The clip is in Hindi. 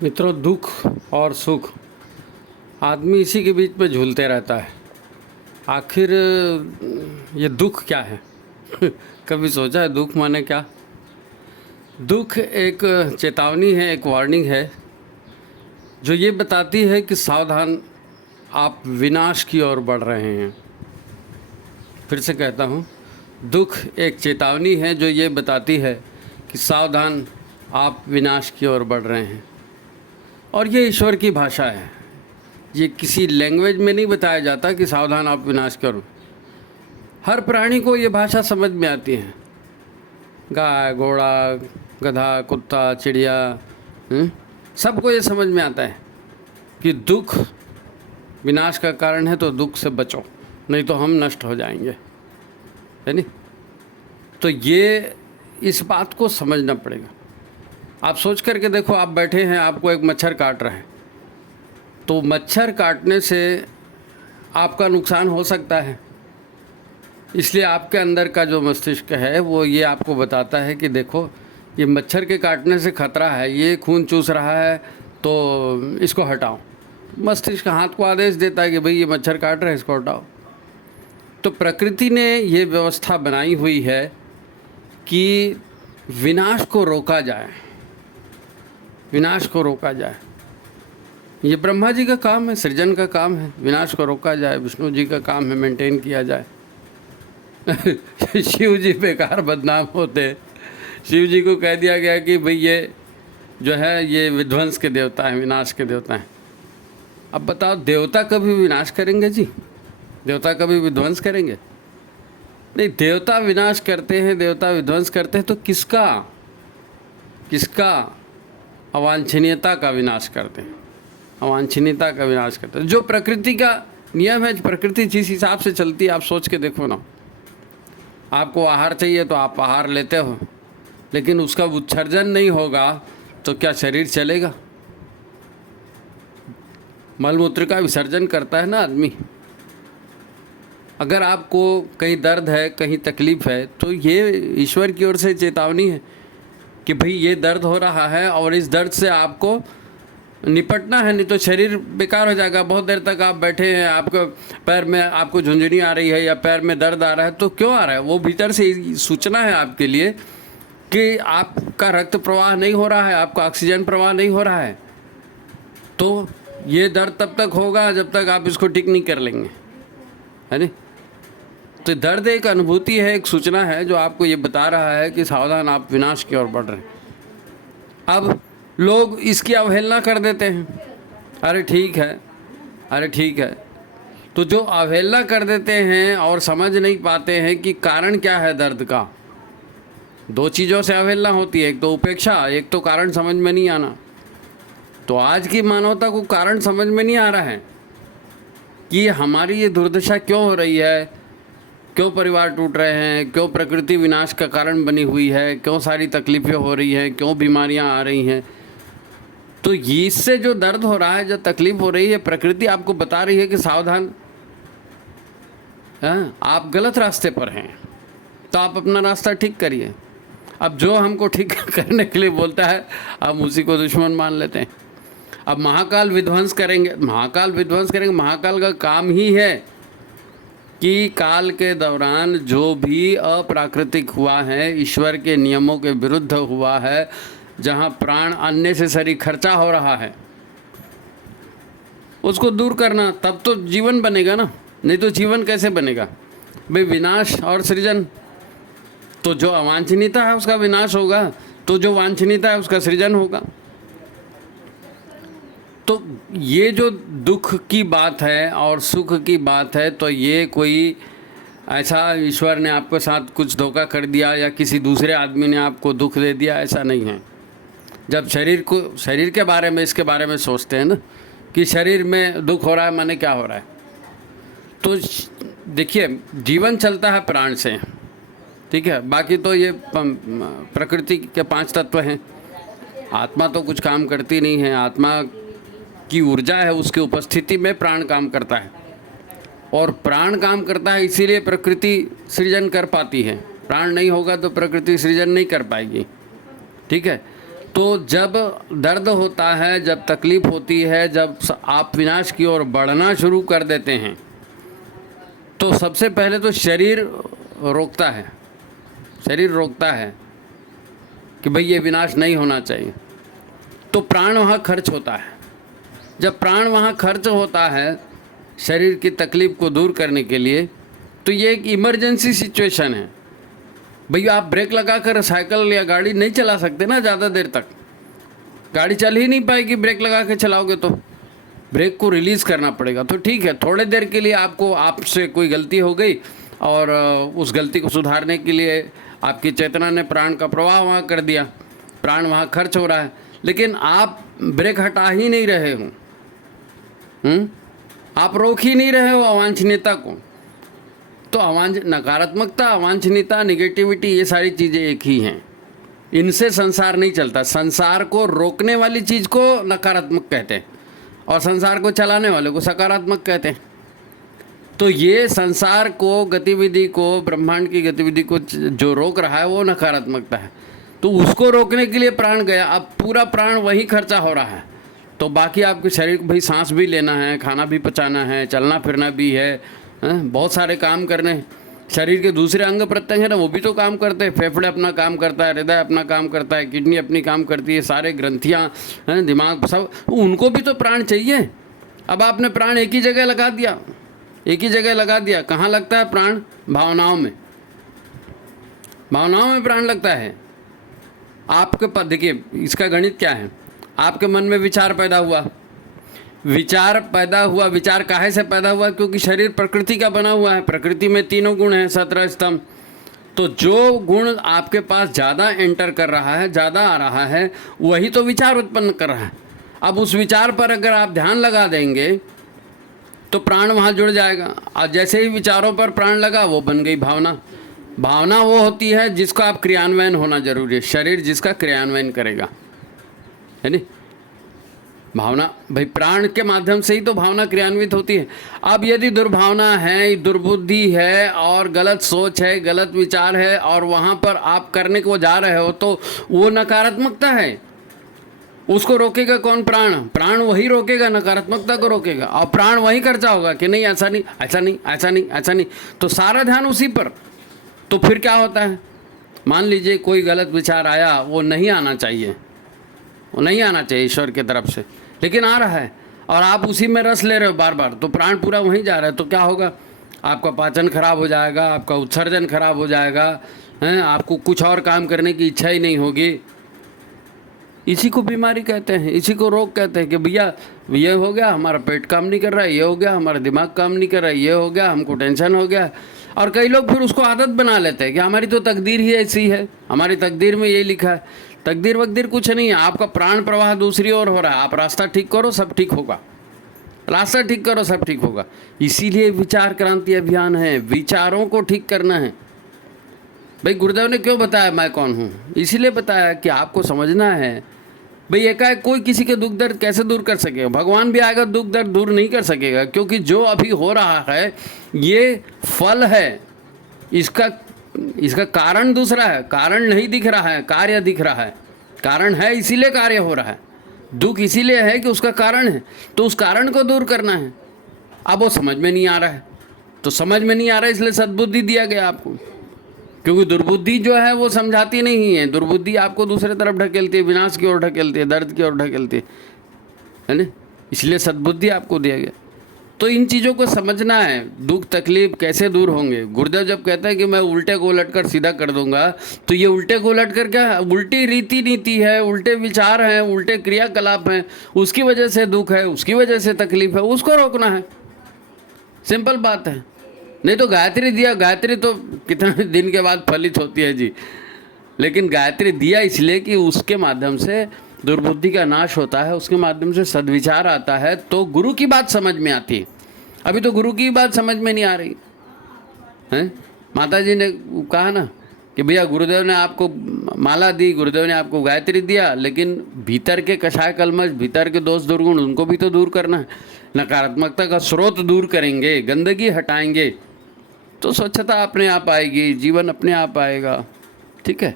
मित्रों, दुख और सुख आदमी इसी के बीच में झूलते रहता है। आखिर ये दुख क्या है? कभी सोचा है दुख माने क्या? दुख एक चेतावनी है, एक वार्निंग है जो ये बताती है कि सावधान, आप विनाश की ओर बढ़ रहे हैं। फिर से कहता हूँ, दुख एक चेतावनी है जो ये बताती है कि सावधान, आप विनाश की ओर बढ़ रहे हैं। और ये ईश्वर की भाषा है। ये किसी लैंग्वेज में नहीं बताया जाता कि सावधान, आप विनाश करो। हर प्राणी को ये भाषा समझ में आती है। गाय, घोड़ा, गधा, कुत्ता, चिड़िया, सबको ये समझ में आता है कि दुख विनाश का कारण है, तो दुख से बचो, नहीं तो हम नष्ट हो जाएंगे, है नहीं? तो ये इस बात को समझना पड़ेगा। आप सोच करके देखो, आप बैठे हैं, आपको एक मच्छर काट रहा है, तो मच्छर काटने से आपका नुकसान हो सकता है। इसलिए आपके अंदर का जो मस्तिष्क है वो ये आपको बताता है कि देखो, ये मच्छर के काटने से खतरा है, ये खून चूस रहा है, तो इसको हटाओ। मस्तिष्क हाथ को आदेश देता है कि भाई ये मच्छर काट रहा है, इसको हटाओ। तो प्रकृति ने ये व्यवस्था बनाई हुई है कि विनाश को रोका जाए, विनाश को रोका जाए। ये ब्रह्मा जी का काम है, सृजन का काम है, विनाश को रोका जाए। विष्णु जी का काम है, मेंटेन किया जाए। शिव जी बेकार बदनाम होते। शिव जी को कह दिया गया कि भाई ये जो है ये विध्वंस के देवता हैं, विनाश के देवता हैं। अब बताओ, देवता कभी विनाश करेंगे जी? देवता कभी विध्वंस करेंगे? नहीं, देवता विनाश करते हैं, देवता विध्वंस करते हैं, तो किसका किसका अवांछनीयता का विनाश करते हैं, अवांछनीयता का विनाश करते हैं। जो प्रकृति का नियम है, प्रकृति जिस हिसाब से चलती है, आप सोच के देखो ना। आपको आहार चाहिए तो आप आहार लेते हो, लेकिन उसका उत्सर्जन नहीं होगा तो क्या शरीर चलेगा? मलमूत्र का विसर्जन करता है ना आदमी। अगर आपको कहीं दर्द है, कहीं तकलीफ़ है, तो ये ईश्वर की ओर से चेतावनी है कि भाई ये दर्द हो रहा है और इस दर्द से आपको निपटना है, नहीं तो शरीर बेकार हो जाएगा। बहुत देर तक आप बैठे हैं, आपको पैर में आपको झुंझुनी आ रही है या पैर में दर्द आ रहा है, तो क्यों आ रहा है? वो भीतर से सूचना है आपके लिए कि आपका रक्त प्रवाह नहीं हो रहा है, आपका ऑक्सीजन प्रवाह नहीं हो रहा है। तो ये दर्द तब तक होगा जब तक आप इसको ठीक नहीं कर लेंगे, है नहीं? तो दर्द एक अनुभूति है, एक सूचना है जो आपको ये बता रहा है कि सावधान, आप विनाश की ओर बढ़ रहे हैं। अब लोग इसकी अवहेलना कर देते हैं। अरे ठीक है, अरे ठीक है। तो जो अवहेलना कर देते हैं और समझ नहीं पाते हैं कि कारण क्या है दर्द का। दो चीज़ों से अवहेलना होती है, एक तो उपेक्षा, एक तो कारण समझ में नहीं आना। तो आज की मानवता को कारण समझ में नहीं आ रहा है कि हमारी ये दुर्दशा क्यों हो रही है, क्यों परिवार टूट रहे हैं, क्यों प्रकृति विनाश का कारण बनी हुई है, क्यों सारी तकलीफ़ें हो रही हैं, क्यों बीमारियां आ रही हैं। तो इससे जो दर्द हो रहा है, जो तकलीफ़ हो रही है, प्रकृति आपको बता रही है कि सावधान, आप गलत रास्ते पर हैं, तो आप अपना रास्ता ठीक करिए। अब जो हमको ठीक करने के लिए बोलता है, हम उसी को दुश्मन मान लेते हैं। अब महाकाल विध्वंस करेंगे, महाकाल विध्वंस करेंगे। महाकाल का काम ही है कि काल के दौरान जो भी अप्राकृतिक हुआ है, ईश्वर के नियमों के विरुद्ध हुआ है, जहाँ प्राण अननेसेसरी खर्चा हो रहा है, उसको दूर करना। तब तो जीवन बनेगा ना, नहीं तो जीवन कैसे बनेगा भाई? विनाश और सृजन, तो जो अवांछनीयता है उसका विनाश होगा, तो जो वांछनीयता है उसका सृजन होगा। तो ये जो दुख की बात है और सुख की बात है, तो ये कोई ऐसा ईश्वर ने आपके साथ कुछ धोखा कर दिया या किसी दूसरे आदमी ने आपको दुख दे दिया, ऐसा नहीं है। जब शरीर के बारे में, इसके बारे में सोचते हैं ना कि शरीर में दुख हो रहा है, माने क्या हो रहा है, तो देखिए, जीवन चलता है प्राण से, ठीक है। बाकी तो ये प्रकृति के 5 तत्व हैं। आत्मा तो कुछ काम करती नहीं है। आत्मा की ऊर्जा है, उसकी उपस्थिति में प्राण काम करता है, और प्राण काम करता है, इसीलिए प्रकृति सृजन कर पाती है। प्राण नहीं होगा तो प्रकृति सृजन नहीं कर पाएगी, ठीक है। तो जब दर्द होता है, जब तकलीफ़ होती है, जब आप विनाश की ओर बढ़ना शुरू कर देते हैं, तो सबसे पहले तो शरीर रोकता है, शरीर रोकता है कि भाई ये विनाश नहीं होना चाहिए। तो प्राण वहाँ खर्च होता है। जब प्राण वहाँ खर्च होता है शरीर की तकलीफ़ को दूर करने के लिए, तो ये एक इमरजेंसी सिचुएशन है। भैया आप ब्रेक लगा कर साइकिल या गाड़ी नहीं चला सकते ना, ज़्यादा देर तक गाड़ी चल ही नहीं पाएगी ब्रेक लगा के चलाओगे तो। ब्रेक को रिलीज़ करना पड़ेगा। तो ठीक है, थोड़े देर के लिए आपसे कोई गलती हो गई और उस गलती को सुधारने के लिए आपकी चेतना ने प्राण का प्रवाह वहाँ कर दिया, प्राण वहाँ खर्च हो रहा है, लेकिन आप ब्रेक हटा ही नहीं रहे हो, आप रोक ही नहीं रहे हो अवांछनीयता को। तो नकारात्मकता, अवांछनीयता, निगेटिविटी, ये सारी चीज़ें एक ही हैं। इनसे संसार नहीं चलता। संसार को रोकने वाली चीज़ को नकारात्मक कहते हैं और संसार को चलाने वाले को सकारात्मक कहते हैं। तो ये संसार को, गतिविधि को, ब्रह्मांड की गतिविधि को जो रोक रहा है वो नकारात्मकता है। तो उसको रोकने के लिए प्राण गया, अब पूरा प्राण वही खर्चा हो रहा है। तो बाकी आपके शरीर को भाई सांस भी लेना है, खाना भी पचाना है, चलना फिरना भी है, बहुत सारे काम करने हैं। शरीर के दूसरे अंग प्रत्यंग है ना, वो भी तो काम करते हैं। फेफड़े अपना काम करता है, हृदय अपना काम करता है, किडनी अपनी काम करती है, सारे ग्रंथियाँ हैं, दिमाग, सब, उनको भी तो प्राण चाहिए। अब आपने प्राण एक ही जगह लगा दिया, एक ही जगह लगा दिया। कहाँ लगता है प्राण? भावनाओं में, भावनाओं में प्राण लगता है। आपके पास देखिए, इसका गणित क्या है। आपके मन में विचार पैदा हुआ, विचार पैदा हुआ, विचार काहे से पैदा हुआ? क्योंकि शरीर प्रकृति का बना हुआ है, प्रकृति में 3 गुण हैं, 17 स्तंभ। तो जो गुण आपके पास ज़्यादा एंटर कर रहा है, ज़्यादा आ रहा है, वही तो विचार उत्पन्न कर रहा है। अब उस विचार पर अगर आप ध्यान लगा देंगे तो प्राण वहाँ जुड़ जाएगा। और जैसे ही विचारों पर प्राण लगा, वो बन गई भावना। भावना वो होती है जिसका आप क्रियान्वयन होना जरूरी है, शरीर जिसका क्रियान्वयन करेगा, है नहीं? भावना, भाई प्राण के माध्यम से ही तो भावना क्रियान्वित होती है। अब यदि दुर्भावना है, दुर्बुद्धि है और गलत सोच है, गलत विचार है और वहाँ पर आप करने को जा रहे हो, तो वो नकारात्मकता है। उसको रोकेगा कौन? प्राण। प्राण वही रोकेगा, नकारात्मकता को रोकेगा। और प्राण वही खर्चा होगा कि नहीं, ऐसा नहीं, ऐसा नहीं, ऐसा नहीं, ऐसा नहीं, तो सारा ध्यान उसी पर। तो फिर क्या होता है? मान लीजिए कोई गलत विचार आया, वो नहीं आना चाहिए, वो नहीं आना चाहिए ईश्वर की तरफ से, लेकिन आ रहा है और आप उसी में रस ले रहे हो बार बार, तो प्राण पूरा वहीं जा रहा है। तो क्या होगा? आपका पाचन खराब हो जाएगा, आपका उत्सर्जन खराब हो जाएगा, हैं, आपको कुछ और काम करने की इच्छा ही नहीं होगी। इसी को बीमारी कहते हैं, इसी को रोग कहते हैं कि भैया ये हो गया, हमारा पेट काम नहीं कर रहा है, ये हो गया, हमारा दिमाग काम नहीं कर रहा है, ये हो गया, हमको टेंशन हो गया। और कई लोग फिर उसको आदत बना लेते हैं कि हमारी तो तकदीर ही ऐसी है, हमारी तकदीर में यही लिखा है। तकदीर वकदीर कुछ नहीं है, आपका प्राण प्रवाह दूसरी ओर हो रहा है। आप रास्ता ठीक करो, सब ठीक होगा, रास्ता ठीक करो, सब ठीक होगा। इसीलिए विचार क्रांति अभियान है, विचारों को ठीक करना है। भाई गुरुदेव ने क्यों बताया मैं कौन हूँ? इसीलिए बताया कि आपको समझना है। भाई एकाएक कोई किसी के दुख दर्द कैसे दूर कर सकेगा? भगवान भी आएगा, दुख दर्द दूर नहीं कर सकेगा, क्योंकि जो अभी हो रहा है ये फल है, इसका कारण दूसरा है। कारण नहीं दिख रहा है, कार्य दिख रहा है। कारण है इसीलिए कार्य हो रहा है, दुख इसीलिए है कि उसका कारण है, तो उस कारण को दूर करना है। अब वो समझ में नहीं आ रहा है, तो समझ में नहीं आ रहा है इसलिए सद्बुद्धि दिया गया आपको, क्योंकि दुर्बुद्धि जो है वो समझाती नहीं है। दुर्बुद्धि आपको दूसरे तरफ ढकेलती है, विनाश की ओर ढकेलती है, दर्द की ओर ढकेलती है ना, इसलिए सद्बुद्धि आपको दिया गया। तो इन चीज़ों को समझना है, दुख तकलीफ कैसे दूर होंगे। गुरुदेव जब कहता है कि मैं उल्टे को उलट कर सीधा कर दूंगा, तो ये उल्टे को उलट कर क्या? उल्टी रीति नीति है, उल्टे विचार हैं, उल्टे क्रियाकलाप हैं, उसकी वजह से दुख है, उसकी वजह से तकलीफ है, उसको रोकना है। सिंपल बात है। नहीं तो गायत्री दिया, गायत्री तो कितने दिन के बाद फलित होती है जी, लेकिन गायत्री दिया इसलिए कि उसके माध्यम से दुर्बुद्धि का नाश होता है, उसके माध्यम से सद्विचार आता है, तो गुरु की बात समझ में आती है। अभी तो गुरु की बात समझ में नहीं आ रही है। माता जी ने कहा ना कि भैया गुरुदेव ने आपको माला दी, गुरुदेव ने आपको गायत्री दिया, लेकिन भीतर के कषाय कलमश, भीतर के दोष दुर्गुण, उनको भी तो दूर करना है। नकारात्मकता का स्रोत दूर करेंगे, गंदगी हटाएंगे, तो स्वच्छता अपने आप आएगी, जीवन अपने आप आएगा। ठीक है।